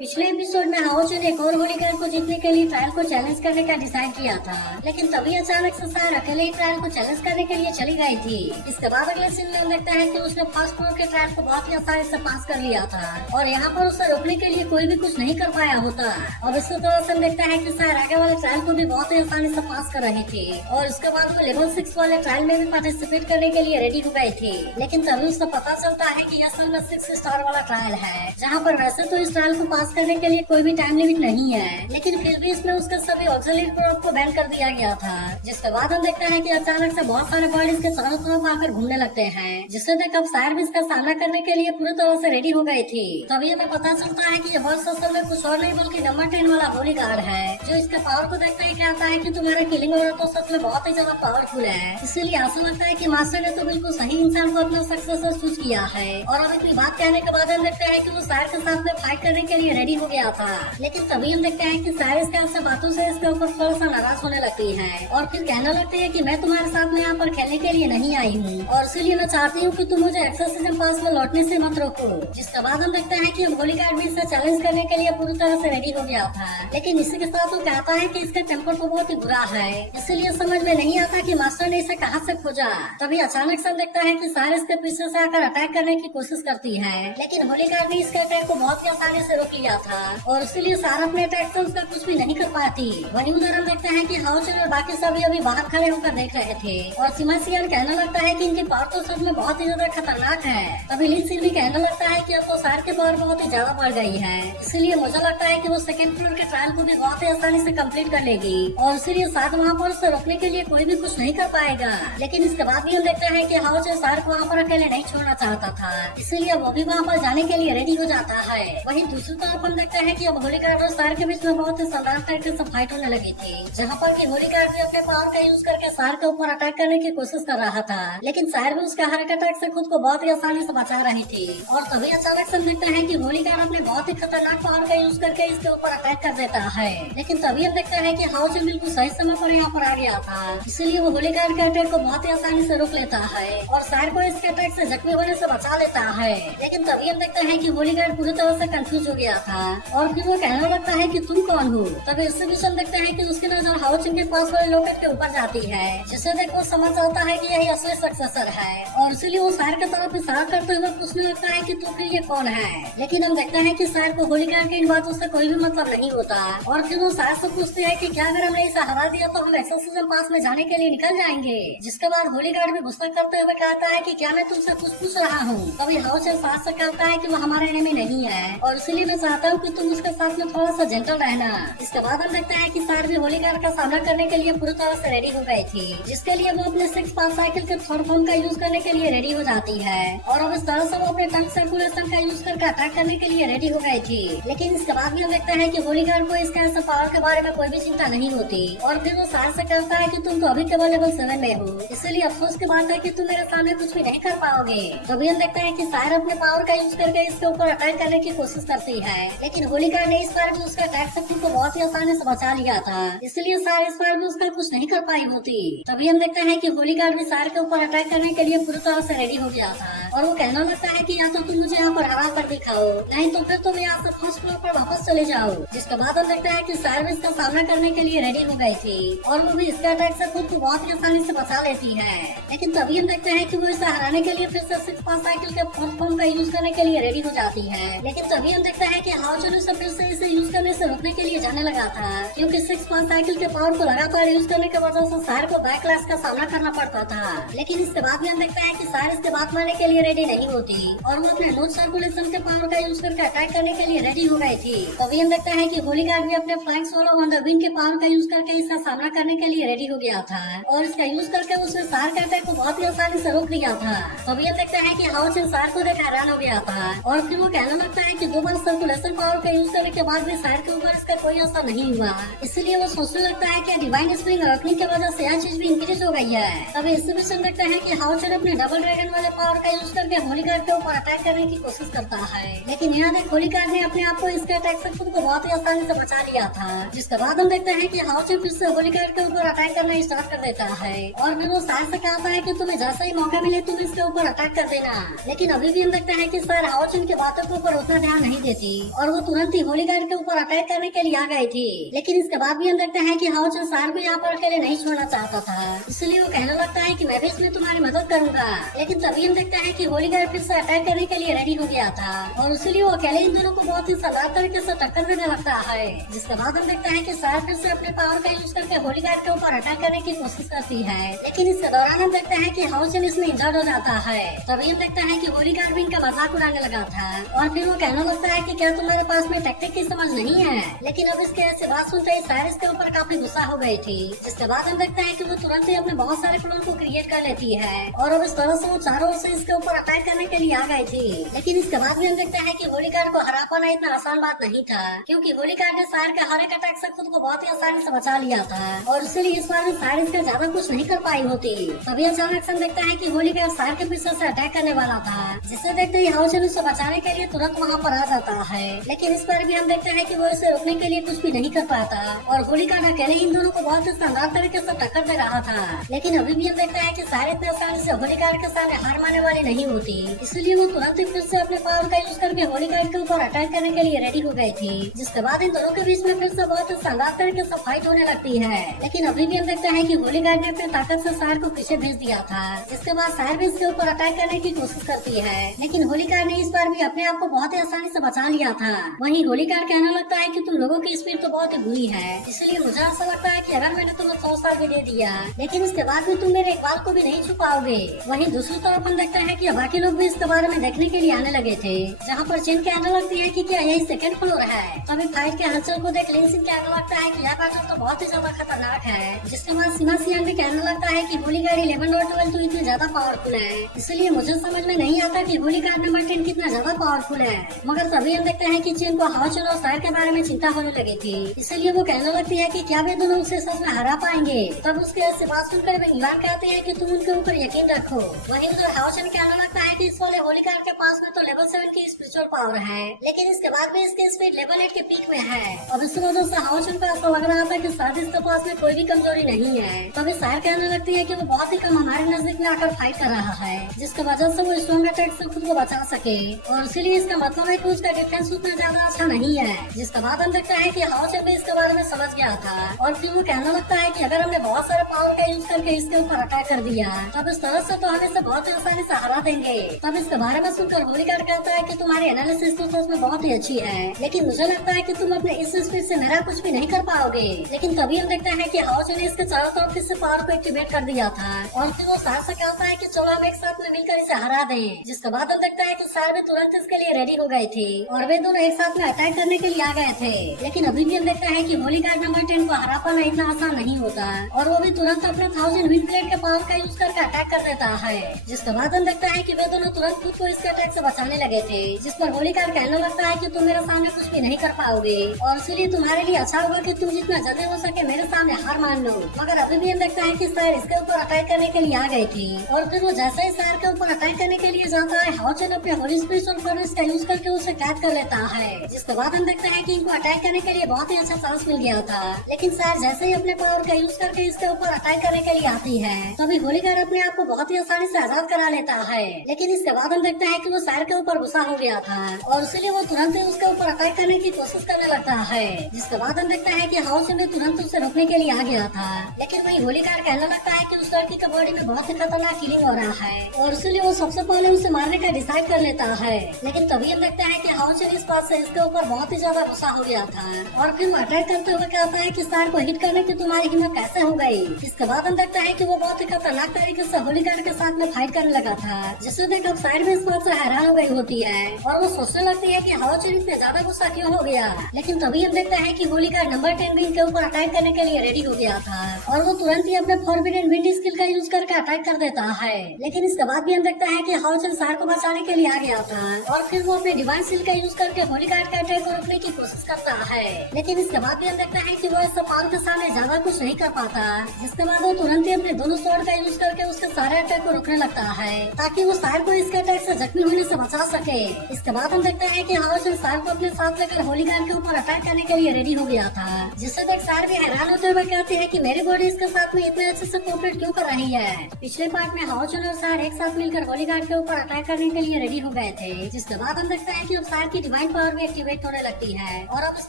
पिछले एपिसोड में हाओचू ने एक और होलीगार्ड को जीतने के लिए ट्रायल को चैलेंज करने का डिसाइड किया था, लेकिन तभी अचानक से सार अकेले ही ट्रायल को चैलेंज करने के लिए चली गई थी। इसके बाद अगले सीन में हम देखते हैं कि उसने फर्स्ट फ्लोर के ट्रायल को बहुत ही आसानी से पास कर लिया था और यहाँ पर उसे रोकने के लिए कोई भी कुछ नहीं कर पाया होता। और इसी तरह से हम देखते हैं कि सार आगे वाले ट्रायल को भी बहुत ही आसानी से पास कर रही थी और उसके बाद वो लेवल 6 वाले ट्रायल में भी पार्टिसिपेट करने के लिए रेडी हो गई थी। लेकिन तभी उसे पता चलता है कि यह असल में 6 स्टार वाला ट्रायल है, जहाँ पर वैसे तो इस ट्रायल को पास करने के लिए कोई भी टाइम लिमिट नहीं है, लेकिन फिर भी इसमें उसके सभी ऑक्सिलरी प्रोडक्ट को बैन कर दिया गया था। जिसके बाद हम देखते हैं कि अचानक से बहुत सारे बर्ड इसके चारों तरफ आकर घूमने लगते हैं, जिससे देख अब सायर भी इसका सामना करने के लिए पूरी तरह से रेडी हो गई थी। तभी हमें पता चलता है कि ये बर्ड असल में कुछ और नहीं बल्कि नंबर 10 वाला बॉडीगार्ड है, जो इसके पावर को देखते ही कहता है कि तुम्हारा किलिंग ऑर्डर तो सच में बहुत ही ज्यादा पावरफुल है। इसीलिए ऐसा लगता है कि मास्टर ने तो बिल्कुल सही इंसान को अपना सक्सेसर चूज किया है। और अब इतनी बात कहने के बाद हम देखते हैं कि वो सायर के साथ में फाइट करने के लिए रेडी हो गया था। लेकिन तभी हम देखते हैं कि सायर इसके ऐसे बातों से इसके ऊपर थोड़ा सा नाराज होने लगती है और फिर कहने लगती है कि मैं तुम्हारे साथ में यहाँ पर खेलने के लिए नहीं आई हूँ और इसीलिए मैं चाहती हूँ कि तुम मुझे एक्सोर्सिज्म पास में लौटने से मत रोको। जिसके बाद हम देखते हैं कि होलीगार्ड भी इसे चैलेंज करने के लिए पूरी तरह से रेडी हो गया था, लेकिन इसी के साथ वो कहता है कि इसका टेम्पर तो बहुत ही बुरा है, इसीलिए समझ में नहीं आता कि मास्टर ने इसे कहाँ से खोजा। तभी अचानक से हम देखता है कि सायर इसके पीछे से आकर अटैक करने की कोशिश करती है, लेकिन होलीगार्ड ने इसके अटैक को बहुत ही आसानी से रोक लिया था और इसीलिए सारा अपने अटैक से उसका कुछ भी नहीं कर पाती। वहीं उधर हम देखते हैं कि हाओचू और बाकी सभी अभी बाहर खड़े होकर देख रहे थे और सिमासियन कहने लगता है कि इनकी पावर तो सच में बहुत ही ज्यादा खतरनाक है। तभी लिन सिन भी कहने लगता है कि अब तो सार की पावर बहुत ही ज्यादा बढ़ गई है, इसीलिए मुझे लगता है कि वो सेकंड फ्लोर के ट्रायल को भी बहुत ही आसानी से कंप्लीट कर लेगी और इसीलिए साथ वहाँ पर उसे रोकने के लिए कोई भी कुछ नहीं कर पाएगा। लेकिन इसके बाद भी हम देखते हैं कि हाओचू सार को वहाँ पर अकेले नहीं छोड़ना चाहता था, इसीलिए वो भी वहाँ पर जाने के लिए रेडी हो जाता है। वहीं दूसरी तरफ हम देखते हैं कि अब होलीगार्ड और सार के बीच में बहुत ही शानदार तरीके से फाइट होने लगी थी, जहाँ पर कि होलीगार्ड भी अपने पावर का यूज करके सार के ऊपर अटैक करने की कोशिश कर रहा था, लेकिन सार भी उसके हर एक अटैक से खुद को बहुत ही आसानी से बचा रही थी। और तभी अचानक से देखते हैं कि होलीगार्ड अपने बहुत ही खतरनाक पावर का यूज करके इसके ऊपर अटैक कर देता है, लेकिन तभी हम देखते हैं कि हाओचू बिल्कुल सही समय पर यहाँ पर आ गया था, इसलिए वो होलीगार्ड के अटैक को बहुत ही आसानी से रोक लेता है और सार को इसके अटैक से जख्मी होने से बचा लेता है। लेकिन तभी हम देखते हैं कि होलीगार्ड पूरी तरह से कंफ्यूज हो गया था और फिर वो कहने लगता है कि तुम कौन हो। तभी इससे भी हम देखते हैं कि उसकी नजर हाओचू के पास वाले लॉकेट के ऊपर जाती है, जिससे देख वो समझ आता है कि यही असली सक्सेसर है और इसीलिए वो सार की तरफ इशारा करते हुए पूछने लगता है कि तू फिर ये कौन है। लेकिन हम देखते हैं कि सार को होलीगार्ड की इन बातों से कोई भी मतलब नहीं होता और फिर वो सार से पूछती है कि क्या अगर हमने इसे हरा दिया तो हम एक्सोर्सिज्म पास में जाने के लिए निकल जाएंगे। जिसके बाद होलीगार्ड भी गुस्सा करते हुए कहता है कि क्या मैं तुमसे कुछ पूछ रहा हूँ। तभी हाओचू सार से कहता है कि वो हमारे एनिमी नहीं है और इसीलिए मैं चाहता हूँ कि तुम उसके साथ में थोड़ा सा जेंटल रहना। इसके बाद हम देखते हैं कि सार भी होलीगार्ड का सामना करने के लिए पूरी तरह से रेडी हो गई थी, जिसके लिए वो अपने 6 पास साइकिल के थर्ड फॉर्म का यूज करने के लिए रेडी हो जाती है और अब इस तरह से वो अपने टंग सर्कुलेशन का यूज करके अटैक करने के लिए रेडी हो गई थी। लेकिन इसके बाद भी हम देखते हैं कि होलीगार्ड को इसके ऐसे पावर के बारे में कोई भी चिंता नहीं होती और फिर वो सार से कहता है कि तुम तो अभी केवल लेवल 7 में हो, इसलिए अफसोस की बात है कि तुम मेरे सामने कुछ भी नहीं कर पाओगे। तभी हम देखते हैं कि सार अपने पावर का यूज करके इसके ऊपर अटैक करने की कोशिश करती है, लेकिन होलीगार्ड ने इस बार भी उसका अटैक से खुद को बहुत ही आसानी से बचा लिया था, इसलिए सार इस बार भी उसका कुछ नहीं कर पाई होती। तभी हम देखते हैं कि होलीगार्ड भी सार के ऊपर अटैक करने के लिए पूरी तरह से रेडी हो गया था और वो कहना लगता है कि या तो तुम मुझे यहाँ पर हरा कर दिखाओ, नहीं तो फिर तुम यहाँ से फर्स्ट फ्लोर पर वापस चले जाओ। जिसके बाद हम देखते हैं कि सार भी इसका सामना करने के लिए रेडी हो गई थी और वो भी इसके अटैक से खुद को बहुत ही आसानी से बचा लेती है। लेकिन तभी हम देखते हैं कि वो इसे हराने के लिए फिर से 6 पास साइकिल के फोर्थ फॉर्म का यूज करने के लिए रेडी हो जाती है। लेकिन तभी हम देखते हैं कि हाओचू ने फिर से इसे यूज करने से रोकने के लिए जाने लगा था, क्योंकि 6 पास साइकिल के पावर को लगातार यूज करने की वजह से सार को बैकलैश का सामना करना पड़ता था। लेकिन इसके बाद भी हम देखते हैं कि सार इसके बात मानने के लिए रेडी नहीं होती और वो अपने नोट सर्कुलेशन के पावर का यूज करके अटैक करने के लिए रेडी हो गई थी। तभी हम देखते हैं कि होलीगार्ड भी अपने flying solo on the wind के पावर का यूज करके इसका सामना करने के लिए रेडी हो गया था और इसका यूज करके उसने सार के अटैक को बहुत ही आसानी से रोक दिया था। तभी हम देखते हैं कि हाओचू सार को देख हैरान हो गया था और फिर वो कहने लगता है कि 2 बार सर्कुलेशन पावर का यूज करने के बाद भी सार के ऊपर इसका कोई असर नहीं हुआ, इसलिए वो सोचने लगता है कि डिवाइन स्प्रिंग रखने की वजह से यह चीज भी इंक्रीज हो गई है। तभी इससे भी हम देखते हैं कि हाओचू ने अपने डबल ड्रैगन वाले पावर का यूज यूज करके होलीगार्ड के ऊपर अटैक करने की कोशिश करता है, लेकिन यहाँ देख होलीगार्ड ने अपने आप को इसके अटैक से खुद को बहुत ही आसानी से बचा लिया था। जिसके बाद हम देखते हैं कि हाओचन फिर से होलीगार्ड के ऊपर अटैक करना स्टार्ट कर देता है और फिर वो सार से कहता है कि तुम्हें जैसा ही मौका मिले तुम इसके ऊपर अटैक कर देना। लेकिन अभी भी हम देखते हैं कि सर हाओचन की बातों के ऊपर उतना ध्यान नहीं देती और वो तुरंत ही होलीगार्ड के ऊपर अटैक करने के लिए आ गई थी। लेकिन इसके बाद भी हम देखते हैं कि हाओचन सार को यहाँ पर अकेले नहीं छोड़ना चाहता था, इसलिए वो कहने लगता है कि मैं भी इसमें तुम्हारी मदद करूंगा। लेकिन तभी हम देखते हैं कि होलीगार्ड फिर से अटैक करने के लिए रेडी हो गया था और इसलिए वो अकेले इन दोनों को बहुत ही शानदार तरीके से टक्कर देने लगता है। जिसके बाद हम देखते हैं कि सार फिर से अपने पावर का यूज करके होलीगार्ड के ऊपर अटैक करने की कोशिश करती है, लेकिन इसके दौरान हम देखते हैं कि हाओचन इसमें इंजर्ड हो जाता है। तभी हम देखते हैं कि होलीगार्ड भी इनका मजाक उड़ाने लगा था और फिर वो कहने लगता है कि क्या तुम्हारे पास में टैक्टिक की समझ नहीं है। लेकिन अब इसके ऐसे बात सुनते ही सार इसके ऊपर काफी गुस्सा हो गई थी। जिसके बाद हम देखते हैं कि वो तुरंत ही अपने बहुत सारे क्लोन को क्रिएट कर लेती है और अब इस तरह से वो चारों ओर से इसके ऊपर अटैक करने के लिए आ गई थी। लेकिन इसके बाद भी हम देखते हैं कि होलीगार्ड को हरा पाना इतना आसान बात नहीं था, क्योंकि होलीगार्ड ने सार के हर एक अटैक से खुद को बहुत ही आसानी से बचा लिया था और इसीलिए इस बार सार इसका ज्यादा कुछ नहीं कर पाई होती। तभी अचानक से हम देखते हैं कि होलीगार्ड सार के पीछे से अटैक करने वाला था, जिसे देखते ही हाओचन उसे बचाने के लिए तुरंत वहाँ पर आ जाता है। लेकिन इस बार भी हम देखते हैं कि वो इसे रोकने के लिए कुछ भी नहीं कर पाता और होलीगार्ड अकेले इन दोनों को बहुत ही शानदार तरीके से टक्कर दे रहा था। लेकिन अभी भी हम देखते हैं कि सारे इतने आसानी से होलीगार्ड के सामने हार मानने वाली नहीं होती, इसलिए वो तुरंत ही फिर से अपने पावर का यूज करके होलीगार्ड के ऊपर अटैक करने के लिए रेडी हो गई थी। जिसके बाद इन दोनों के बीच में फिर से बहुत ही शानदार तरीके से फाइट होने लगती है। लेकिन अभी भी हम देखते हैं कि होलीगार्ड ने अपने ताकत से सार को पीछे भेज दिया था, जिसके बाद सार भी इसके ऊपर अटैक करने की कोशिश करती है, लेकिन होलीगार्ड ने इस बार भी अपने आप को बहुत ही आसानी से बचा लिया था। वहीं होलीगार्ड कहने लगता है कि तुम लोगों की स्पीड तो बहुत ही बुरी है, इसलिए मुझे ऐसा लगता है कि अगर मैंने तुम्हें 100 साल भी दे दिया लेकिन इसके बाद भी तुम मेरे एक बाल को भी नहीं छुपाओगे। वहीं दूसरी तरफ हम देखते हैं कि बाकी लोग भी इसके बारे में देखने के लिए आने लगे थे, जहाँ पर चिन कहने लगती है कि क्या यही सेकंड फ्लोर है। तभी फाइट के हलचल को देख लिन सिंह कहने लगता है कि यह बैटल तो बहुत ही ज्यादा खतरनाक है। जिसके बाद सीमा सियान भी कहने लगता है कि होलीगार्ड 11 और 12 तो इतने ज्यादा पावरफुल है, इसलिए मुझे समझ में नहीं आता कि होलीगार्ड नंबर 10 कितना ज्यादा पावरफुल है। मगर तभी हम देखते हैं कि चिन को हाओचन और सार के बारे में चिंता होने लगी थी, इसलिए वो कहने लगती है कि क्या वे दोनों उसे सच में हरा पाएंगे। तब उसके ऐसे बात सुनकर वे ईवान कहते हैं कि तुम उनके ऊपर यकीन रखो। वहीं उधर हाओचन कहने लगता है कि इस वाले होलीगार्ड के पास में तो लेवल 7 की स्पिरिचुअल पावर है, लेकिन इसके बाद भी इसकी स्पीड लेवल 8 के पीक में है। अब इस वजह से हाओचन को ऐसा लग रहा था कि शायद इसके पास में कोई भी कमजोरी नहीं है। तभी सार कहने लगती है कि वो बहुत ही कम हमारे नजदीक में आकर फाइट कर रहा है, जिसकी वजह से वो स्ट्रॉन्ग अटैक से खुद को बचा सके और इसीलिए इसका मतलब है कि उसका डिफेंस उतना ज्यादा अच्छा नहीं है। जिसके बाद हम देखते हैं कि हाओचन भी इसके बारे में समझ गया था और फिर वो कहने लगता है कि अगर हमने बहुत सारे पावर का यूज करके इसके ऊपर अटैक कर दिया तब इस तरह से तो हम इसे बहुत ही आसानी से हरा देंगे। तब इसके बारे में सुनकर होलीगार्ड कहता है कि तुम्हारी एनालिसिस तो सच में बहुत ही अच्छी है, लेकिन मुझे लगता है कि तुम अपने इस स्पीड से मेरा कुछ भी नहीं कर पाओगे। लेकिन तभी हम देखते हैं कि हाओचन ने इसके चारों तरफ से पावर को एक्टिवेट कर दिया था और फिर वो सार से कहता है कि चलो हम एक साथ में मिलकर इसे हरा दें। जिसके बाद हम देखते हैं कि सार भी तुरंत इसके लिए रेडी हो गए थे और वे दोनों एक साथ में अटैक करने के लिए आ गए थे। लेकिन अभी भी हम देखते हैं कि होलीगार्ड नंबर 10 को हरा पाना इतना आसान नहीं होता और वो भी तुरंत अपने 1000 वीक प्लेट के पावर का यूज करके अटैक कर देता है। जिसके बाद हम देखते हैं कि वे दोनों तुरंत खुद को इसके अटैक से बचाने लगे थे, जिस पर होलीगार्ड कहने लगता है कि तुम मेरे सामने कुछ भी नहीं कर पाओगे और इसीलिए तुम्हारे लिए अच्छा होगा कि तुम जितना जल्दी हो सके मेरे सामने हार मान लो। मगर अभी भी हम देखते हैं कि सर इसके ऊपर अटैक करने के लिए आ गई थी और फिर वो जैसे ही सर के ऊपर अटैक करने के लिए जाता है हाओचन अपने होली स्पिरिचुअल फर्नेस का यूज करके उसे कैद कर लेता है। जिसके बाद हम देखते हैं कि इनको अटैक करने के लिए बहुत ही अच्छा चांस मिल गया था, लेकिन सर जैसे ही अपने पावर का यूज करके इसके ऊपर अटैक करने के लिए आती है तभी होलीगार्ड अपने आप को बहुत ही आसानी से आजाद करा लेता है। लेकिन इसके बाद हम देखते हैं कि वो सर के ऊपर गुस्सा हो गया था और इसीलिए वो तुरंत ही उसके ऊपर अटैक करने की कोशिश करने लगता है। जिसके बाद हम देखते हैं कि हाउस भी तुरंत उसे रोकने के लिए आ गया था, लेकिन वही होलीगार्ड कहने लगता है कि उस लड़की के बॉडी में बहुत ही खतरनाक किलिंग हो रहा है और इसीलिए वो सबसे पहले उसे मारने का डिसाइड कर लेता है। लेकिन तभी हम देखते हैं कि हाउस इस बात से इसके ऊपर बहुत ही ज्यादा गुस्सा हो गया था और फिर वो अटैक करते हुए कहता है कि सर को हिट करने की तुम्हारी हिम्मत कैसे हो गई। इसके बाद हम देखते हैं कि वो बहुत ही खतरनाक तरीके से होलीगार्ड के साथ में फाइट करने लगा था, जिससे देख अब साइड में इस बात से हैरान हो गई होती है और वो सोचने लगती है कि हाउचन इतने ज्यादा गुस्सा क्यों हो गया। लेकिन तभी हम देखते हैं कि होलीगार्ड नंबर 10 भी इनके ऊपर अटैक करने के लिए रेडी हो गया था और वो तुरंत ही अपने फॉरबिडन विंड स्किल का यूज करके अटैक कर देता है। लेकिन इसके बाद भी हम देखते हैं कि हाउचन सार को बचाने के लिए आ गया था और फिर वो अपने डिवाइन स्किल का यूज करके होलीगार्ड के अटैक को रोकने की कोशिश करता है। लेकिन इसके बाद भी हम देखते हैं कि वो इस पावर के सामने ज्यादा कुछ नहीं कर पाता, जिसके बाद वो तुरंत ही अपने दोनों स्वॉर्ड का यूज करके उसके सारे अटैक को रोकने लगता है ताकि ताकि वो सार को इसके अटैक से जख्मी होने से बचा सके। इसके बाद हम देखते हैं कि हाओचन सार को अपने साथ लेकर होली गार्ड के ऊपर अटैक करने के लिए रेडी हो गया था, जिससे देख सार भी हैरान होते हुए कहती है कि मेरी बॉडी इसके साथ में इतने अच्छे से कोऑपरेट क्यों कर रही है। पिछले पार्ट में हाओचन और सार एक साथ मिलकर होली गार्ड के ऊपर अटैक करने के लिए रेडी हो गए थे, जिसके बाद हम देखते हैं कि अब सार की डिवाइन पावर भी एक्टिवेट होने लगती है और अब इस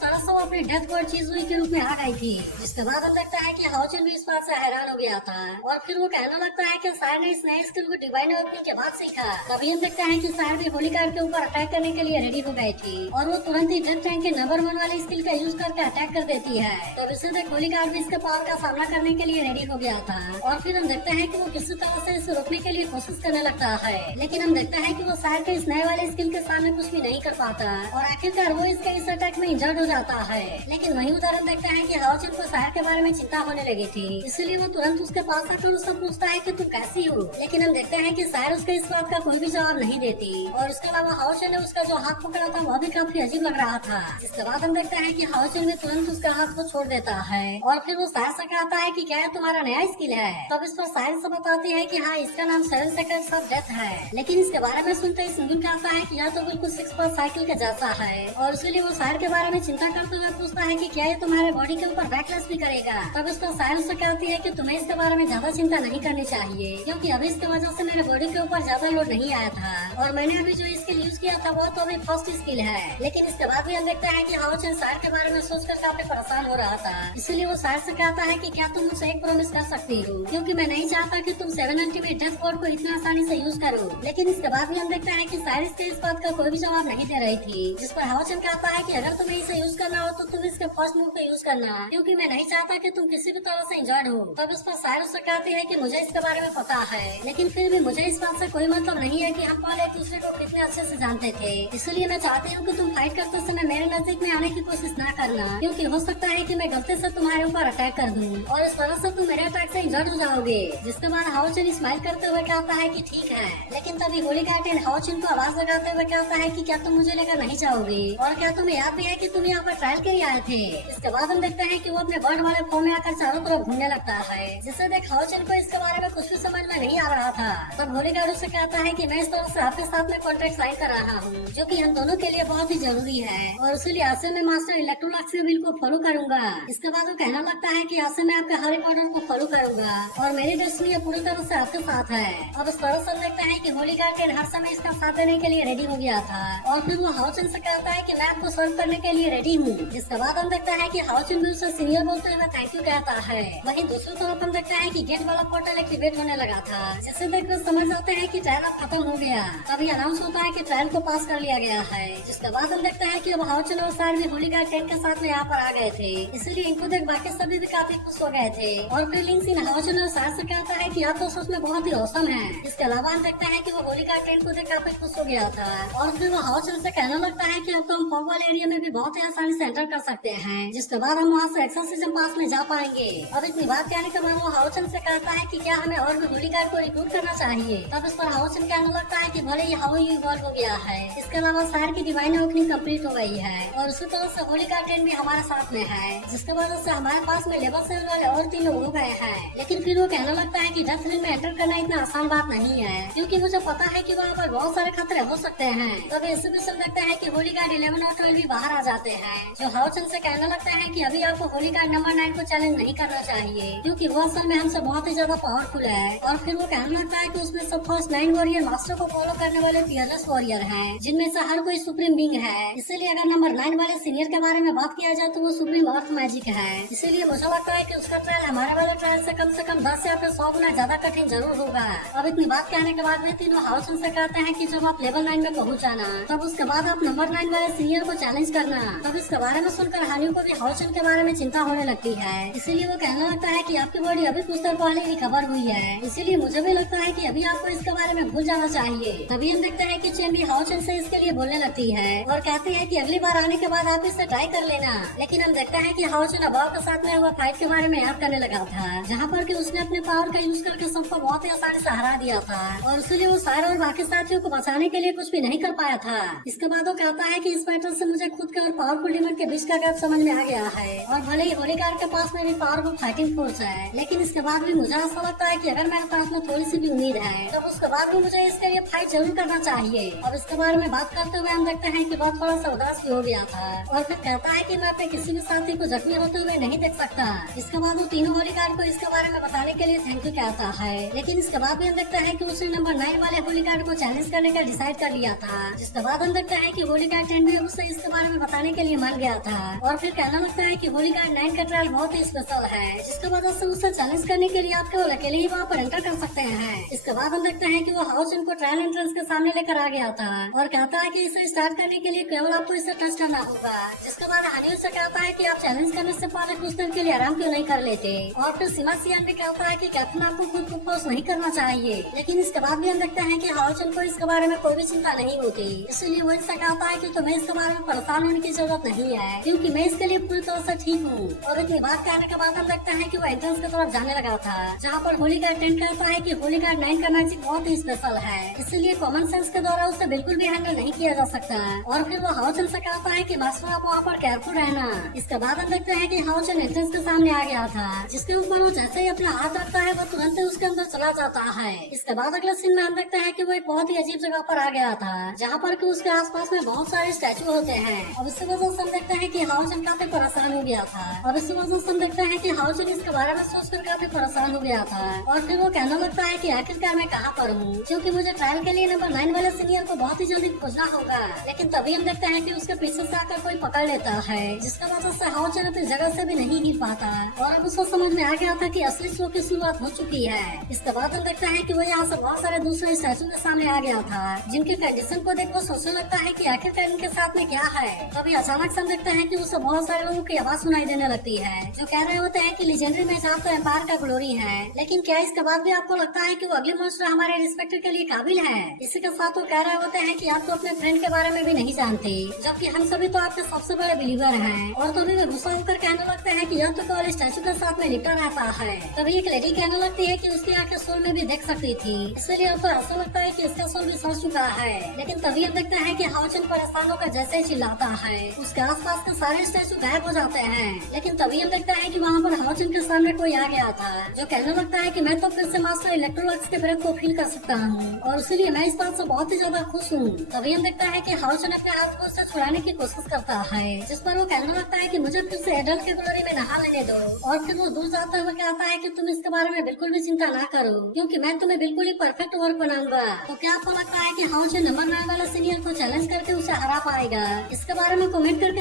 तरह से वो अपनी डेथ वर्ड चीज हुई के रूप में आ गई थी। जिसके बाद हम देखते हैं कि हाओचन भी इस बात से हैरान हो गया था और फिर वो कहने लगता है कि सार ने इस नए स्किल को डिवाइन ओपनिंग के बाद सीखा। तभी हम देखते हैं कि सार भी होली गार्ड के ऊपर अटैक करने के लिए रेडी हो गई थी और वो तुरंत ही डेथ टैंक के नंबर 1 वाली स्किल का यूज करके अटैक कर देती है। तब इसे देख होली गार्ड भी इसके पावर का सामना करने के लिए रेडी हो गया था और फिर हम देखते हैं कि वो किसी तरह से इसे रोकने के लिए कोशिश करने लगता है, लेकिन हम देखते हैं कि वो सार के इस नए वाले स्किल के सामने कुछ भी नहीं कर पाता और आखिरकार वो इसके इस अटैक में इंजर्ड हो जाता है। लेकिन वही उधर हम देखते हैं कि हाओचन को सार के बारे में चिंता होने लगी थी, इसलिए वो तुरंत उसके पास आकर उससे पूछता है कि तुम कैसी हो। लेकिन हम देखते हैं कि सार उसके इस बात का कोई भी जवाब नहीं देती और उसके अलावा हाओचन ने उसका जो हाथ पकड़ा था वह भी काफी अजीब लग रहा था। इसके बाद हम देखते हैं कि हाओचन भी तुरंत उसका हाथ को छोड़ देता है और फिर वो सार से कहता है कि क्या है तुम्हारा नया स्किल है। तब इस पर सार से बताती है कि हाँ, इसका नाम 7 सेकंड्स ऑफ डेथ है। लेकिन इसके बारे में सुनते ही सिंगुन कहता है कि यह तो बिल्कुल 6 पर साइकिल के जैसा है और इसलिए वो सार के बारे में चिंता करते हुए पूछता है कि क्या ये तुम्हारे बॉडी के ऊपर बैकलेस भी करेगा। तब इस पर सार से कहती है कि तुम्हें इसके बारे में ज्यादा चिंता नहीं करनी चाहिए, क्योंकि अभी इसकी वजह से मेरे बॉडी के ऊपर ज्यादा लोड नहीं आया था और मैंने अभी जो स्किल यूज किया था वो तो अभी फर्स्ट स्किल है। लेकिन इसके बाद भी हम देखते हैं कि हाओचन सार के बारे में सोचकर काफी परेशान हो रहा था, इसलिए वो सार से कहता है कि क्या तुम मुझसे एक प्रॉमिस कर सकती हो, क्योंकि मैं नहीं चाहता कि तुम 7 अल्टीमेट डेथ कोड को इतना आसानी से यूज करो। लेकिन इसके बाद भी हम देखते हैं कि सार इसके इस बात का कोई भी जवाब नहीं दे रही थी, जिस पर हाओचन कहता है कि अगर तुम्हें इसे यूज करना हो तो तुम इसके फर्स्ट मूव को यूज करना, क्योंकि मैं नहीं चाहता कि तुम किसी भी तरह से इंजर्ड हो। तब इस पर सार उससे कहती है कि मुझे इसके बारे में पता है, लेकिन फिर भी मुझे इस बात से कोई मतलब नहीं है कि हम पहले एक दूसरे को कितने अच्छे से जानते थे, इसलिए मैं चाहती हूँ कि तुम फाइट करते समय मेरे नजदीक में आने की कोशिश न करना, क्योंकि हो सकता है कि मैं गलती से तुम्हारे ऊपर अटैक कर दूं और इस तरह से तुम मेरे अटैक से इंजर्ड हो जाओगे। जिसके बाद हाओचन स्माइल करते हुए कहता है कि ठीक है। लेकिन तभी होली गार्ड हाओचन को आवाज लगाते हुए कहता है कि क्या तुम मुझे लेकर नहीं जाओगे और क्या तुम्हें याद भी है कि तुम यहाँ पर ट्रायल के लिए आए थे। इसके बाद हम देखते हैं कि वो अपने बर्ड वाले फॉर्म में आकर चारों तरफ घूमने लगता है, जिससे देख हाओचन को इसके बारे में कुछ भी समझ में नहीं आ रहा था। तब होली गार्ड उससे कहता है कि मैं इस तरह से आपके साथ में कॉन्ट्रैक्ट साइन कर रहा हूँ, जो कि हम दोनों के लिए बहुत ही जरूरी है और इसीलिए आज से मैं मास्टर इलेक्ट्रोलक्स के बिल को फॉलो करूंगा। इसके बाद वो कहना लगता है कि आज से मैं आपके हर एक ऑर्डर को फॉलो करूंगा और मेरी डेस्टिनी पूरी तरह से आपके साथ है। अब इस तरह से देखते हैं कि होली गार्ड हर समय इसका साथ देने के लिए रेडी हो गया था और फिर वो हाओचन से कहता है कि मैं आपको सर्व करने के लिए रेडी हूँ। इसके बाद हम देखते हैं कि हाओचन भी उसे सीनियर बोलते हुए थैंक यू कहता है। वहीं दूसरी तरफ हम देखते हैं कि गेट वाला पोर्टल एक्टिवेट होने लगा था, जिससे देखकर समझ जाते हैं कि ट्रायल अब खत्म हो गया। तभी अनाउंस होता है कि ट्रायल को पास कर लिया गया है। जिसके बाद हम देखते हैं कि अब हाओचन और सार भी होली गार्ड टेंट के साथ में यहाँ पर आ गए थे, इसलिए इनको देख बाकी सभी भी काफी खुश हो गए थे और फिर लिंक्स इन हाओचन और सार से कहता है कि यह तो सच में बहुत ही औसम है। इसके अलावा हम देखते हैं कि वो होली गार्ड टेंट को देख काफी खुश हो गया था और फिर वो हाओचन से कहने लगता है कि अब तो हम फॉग वाले एरिया में भी बहुत ही आसानी से एंटर कर सकते हैं, जिसके बाद हम वहाँ से एक्सोसिज्म पास में जा पाएंगे। अब इतनी बात कहने के बाद वो हाओचन से कहता है कि क्या हमें और भी होली गार्ड को रिक्रूट करना चाहिए। तब इस पर हाओचन कहने लगता है कि भले ही हाउ इवॉल्व हो गया है, इसके अलावा सार की डिवाइन ओपनिंग कंप्लीट हो गई है और उसी तरह से होली गार्ड टेंट भी हमारे साथ में है, जिसके वजह से हमारे पास में लेवल सेल वाले और 3 लोग हो गए हैं। लेकिन फिर वो कहने लगता है कि डेथ हिल में एंटर करना इतना आसान बात नहीं है, क्योंकि मुझे पता है कि वहाँ पर बहुत सारे खतरे हो सकते हैं। तब इसी भी सब लगता है कि होली गार्ड 11 और 12 भी बाहर आ जाते हैं, जो हाओचन से कहने लगता है कि अभी आपको होली गार्ड नंबर 9 को चैलेंज नहीं करना चाहिए, क्योंकि वो असल में हमसे बहुत ही ज्यादा पावरफुल है। और फिर वो कहने लगता है कि उसमें सब फर्स्ट 9 वॉरियर मास्टर को फॉलो करने वाले फियरलेस वॉरियर हैं, जिनमें से हर कोई सुप्रीम बींग है। इसलिए अगर नंबर 9 वाले सीनियर के बारे में बात किया जाए तो वो सुप्रीम अर्थ मैजिक है। इसीलिए मुझे लगता है कि उसका ट्रायल हमारे वाले ट्रायल से कम 10 या फिर 100 गुना ज्यादा कठिन जरूर होगा। अब इतनी बात कहने के बाद वे तीनों हाउसन से कहते हैं कि जब आप लेवल 9 में पहुंच जाना, तब उसके बाद आप नंबर 9 वाले सीनियर को चैलेंज करना। तब इसके बारे में सुनकर हानियों को भी हाउसन के बारे में चिंता होने लगती है, इसीलिए वो कहने लगता है कि आपकी बॉडी अभी कुछ देर पहले रिकवर हुई है, इसीलिए मुझे भी लगता है कि अभी आपको इसके बारे में भूल जाना चाहिए। तभी हम देखते हैं कि चेन भी हाउसन से इसके लिए बोलने लगती है और कहती है कि अगली बार आने के बाद आप इसे ट्राई कर लेना। लेकिन हम देखते हैं कि हाउसन अभाव के साथ में हुआ फाइट के बारे में याद करने लगा था, जहाँ पर कि उसने अपने पावर का यूज करके सबको बहुत ही आसानी से हरा दिया था और इसलिए वो सारे और बाकी साथियों को बचाने के लिए कुछ भी नहीं कर पाया था। इसके बाद वो कहता है कि इस मैटर से मुझे खुद के और पावरफुल डीमन के बीच का गैप समझ में आ गया है। और भले ही होलीगार्ड के पास में भी पावरफुल फाइटिंग फोर्स है, लेकिन इसके बाद भी मुझे ऐसा लगता है कि अगर मेरे पास में थोड़ी सी भी उम्मीद है तब उसके बाद भी मुझे इसके लिए फाइट जरूर करना चाहिए। अब इसके बारे में बात करते हुए हम देखते हैं कि वह थोड़ा सा उदास भी हो गया था और फिर कहता है कि मैं अपने किसी भी साथी को जख्मी होते हुए नहीं देख सकता। इसके बाद वो तीनों होलीगार्ड को इसके बारे में बताने के लिए थैंक यू कहता है, लेकिन इसके बाद भी हम देखते हैं कि उसने नंबर 9 वाले होलीगार्ड को चैलेंज करने का डिसाइड कर लिया था। जिसके बाद हम देखते हैं कि होलीगार्ड 10 भी उससे इसके बारे में बताने के लिए मान गया था और फिर कहना लगता है कि होलीगार्ड 9 का ट्रायल बहुत ही स्पेशल है, जिसके वजह से उससे चैलेंज करने के लिए आप केवल अकेले ही वहाँ पर एंटर कर सकते हैं। इसके बाद हम देखते हैं कि वो हाउसन को ट्रायल एंट्रेंस के सामने लेकर आ गया था और कहता है कि इसे स्टार्ट करने के लिए केवल आपको इसे टच करना होगा। जिसके बाद हनी उससे कहता है कि आप चैलेंज करने से पहले कुछ देर के लिए आराम क्यों नहीं कर लेते। और फिर सीमा सियान भी कहता है कि कैप्टन आपको खुद को फोर्स नहीं करना चाहिए, लेकिन इसके बाद भी हम देखते हैं कि हाउसन को इसके बारे में कोई भी चिंता नहीं होती। इसलिए वो इससे कहता है कि तुम्हें इसके बारे में परेशान होने की जरूरत नहीं है, क्योंकि मैं इसके लिए पूरी तरह से ठीक हूँ। और इतनी बात कहने के बाद हम देखते हैं कि वो एंट्रेंस की तरफ जाने लगा था, जहाँ पर होलीगार्ड 10 कहता है कि होलीगार्ड 9 का मैजिक बहुत ही स्पेशल है, इसलिए कॉमन सेंस के द्वारा उसे बिल्कुल भी हैंडल नहीं किया जा सकता। और फिर वो हाउसन से कहता है कि मास्टर आप वहाँ पर केयरफुल रहना। इसके बाद हम देखते हैं कि हाउसन एंट्रेंस के सामने आ गया था, जिसके ऊपर वो जैसे ही अपना हाथ रखता है वो तुरंत ही उसके अंदर चला जाता है। इसके बाद अगले सीन में हम देखते हैं कि वो एक बहुत ही अजीब जगह पर आ गया था, जहाँ पर कि उसके आसपास में बहुत सारे स्टैचू होते हैं। अब इसी वजह से हम देखते हैं कि हाउसन काफी परेशान हो गया था। अब इसी वजह से हम देखते हैं कि हाउसन इसके बारे में सोचकर काफी परेशान हो गया था और फिर वो कहने लगता है कि आखिरकार मैं कहाँ पर हूँ, क्योंकि मुझे ट्रायल के लिए नंबर 9 वाले सीनियर को बहुत ही जल्दी खोजना होगा। लेकिन तभी हम देखते हैं कि उसके पीछे से आकर कोई पकड़ लेता है, जिसका वजह से हाउसन अपनी जगह से भी नहीं हिल पाता और अब उसको समझ में आ गया था कि असली शो की शुरुआत हो चुकी है। इसके बाद हम देखते हैं कि वो यहाँ से बहुत सारे दूसरे स्टैचू के सामने आ गया था, जिनके कंडीशन को देख वो सोचने लगता है कि आखिरकार इनके साथ में क्या है। तभी अचानक से हम देखते हैं कि उसे बहुत सारे लोगों की आवाज सुनाई देने लगती है, जो कह रहे होते हैं कि लेजेंडरी मैच आप तो एम्पायर का ग्लोरी है, लेकिन क्या इसके बाद भी आपको लगता है कि वो अगले मॉन्स्टर हमारे रिस्पेक्टर के लिए काबिल है। इसी के साथ वो कह रहे होते हैं कि आप तो अपने फ्रेंड के बारे में भी नहीं जानते, जबकि हम सभी तो आपके सबसे बड़े बिलीवर हैं। और तभी वे गुस्सा होकर कहने लगते हैं कि यह तो केवल स्टैचू के साथ में लिपटा रहता है। तभी एक लेडी कहने लगती है कि उसकी आंखें सोल में भी देख सकती थी, इसलिए उसे ऐसा लगता है कि इसका सोल भी सड़ चुका है। लेकिन तभी हम देखते हैं कि हाउसन परेशान होकर जैसे ही चिल्लाता है, उसके आसपास के सारे स्टैचू गायब हो जाते हैं। लेकिन तभी हम देखते हैं कि वहाँ पर हाउसन के सामने कोई आ गया था, जो कहने लगता है कि मैं तो फिर से मास्टर इलेक्ट्रोलक्स के ब्रेक को फील कर सकता हूँ और इसीलिए मैं इस बात से बहुत ही ज्यादा खुश हूँ। तभी हम देखते हैं कि हाउसन अपने हाथ को उससे छुड़ाने की कोशिश करता है, जिस पर वो कहने लगता है कि मुझे फिर से एडल्ट के ग्लोरी में नहा लेने दो। और फिर वो दूर जाते हुए कहता है कि तुम इसके बारे में बिल्कुल भी चिंता ना करो, क्योंकि मैं तुम्हें बिल्कुल ही परफेक्ट वर्क बनाऊंगा। तो क्या आपको लगता है कि हाउसन नंबर 9 वाला सीनियर को चैलेंज करके उसे हरा पाएगा? इसके बारे में कमेंट करके